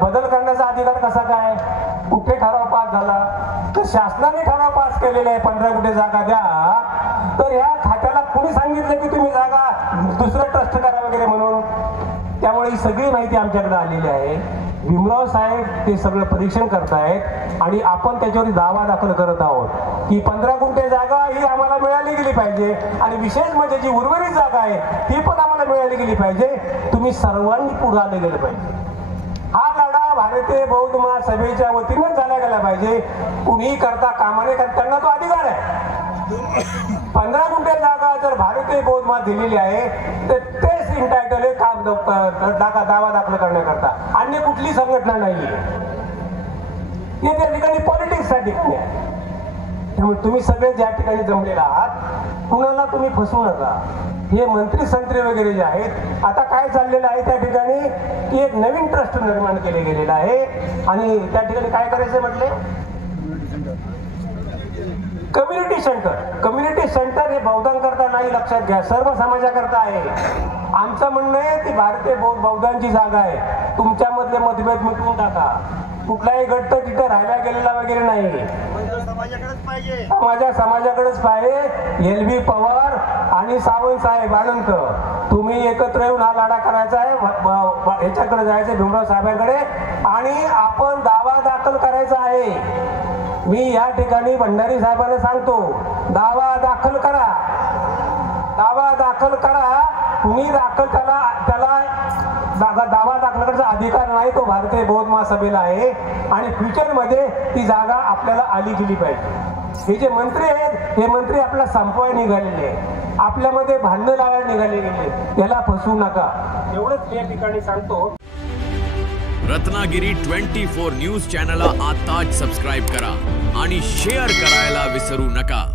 बदल करण्याचा अधिकार कसा काय? कुठे ठराव पास झाला? तर शासनाने ठराव पास केलेला आहे 15 गुंठे जागा द्या, तर ह्या खात्याला कोणी सांगितलं की तुम्ही जागा दुसरं ट्रस्ट करा वगैरे म्हणून? त्यामुळे ही सगळी माहिती आमच्याकडे आलेली आहे. भीमराव साहेब ते सगळं परीक्षण करतायत आणि आपण त्याच्यावर दावा दाखल करत आहोत की 15 गुंठे जागा ही आम्हाला मिळाली गेली पाहिजे आणि विशेष म्हणजे जी उर्वरित जागा आहे ती पण आम्हाला मिळाली गेली पाहिजे. तुम्ही सर्वांनी पुढे आले गेले पाहिजे. हा लढा भारतीय बौद्ध महासभेच्या वतीने झाला गेला पाहिजे. कुणीही करता कामाने त्यांना तो अधिकार आहे. 15 गुंठे जागा जर भारतीय बौद्ध महास दिलेली आहे तर तेच इंटायटल आहे काम दावा दाखल करण्याकरता. अन्य कुठली संघटना नाही. हे त्या ठिकाणी पॉलिटिक्ससाठी ठिकाणी आहे. त्यामुळे तुम्ही सगळे ज्या ठिकाणी जमलेला आहात कुणाला तुम्ही फसवू नका. हे मंत्री संत्री वगैरे जे आहेत, आता काय चाललेलं आहे त्या ठिकाणी की एक नवीन ट्रस्ट निर्माण केले गेलेला आहे आणि त्या ठिकाणी काय करायचं म्हटले, कम्युनिटी सेंटर. कम्युनिटी सेंटर हे बौद्धांकरता नाही, लक्षात घ्या, सर्व समाजाकरता आहे. आमचं म्हणणं आहे ती भारतीय बौद्धांची जागा आहे. तुमच्यामधले मतभेद मिटवून टाका. कुठलाही गट तर तिथे राहायला गेलेला वगैरे नाही. माझ्या समाजाकडेच पाहिजे. LV पवार आणि सावंत साहेब अनंत तुम्ही एकत्र येऊन हा लढा करायचा आहे. ह्याच्याकडे जायचं भीमराव साहेबांकडे आणि आपण दावा दाखल करायचा आहे. मी या ठिकाणी भंडारी साहेबांना सांगतो, दावा दाखल करा. दावा दाखल करा. कुणी दाखल त्याला दावा दाखल करण्याचा अधिकार नाही. तो भारतीय बौद्ध महासभेला आहे आणि फ्युचरमध्ये ती जागा आपल्याला आली गेली पाहिजे. हे जे मंत्री आहेत हे मंत्री आपल्याला संपवायला निघालेले आहेत, आपल्यामध्ये भांडण लावायला निघाले गेले. त्याला फसवू नका, एवढंच या ठिकाणी सांगतो. रत्नागिरी 24 न्यूज चॅनलला आताच सबस्क्राइब करा आणि शेअर करायला विसरू नका.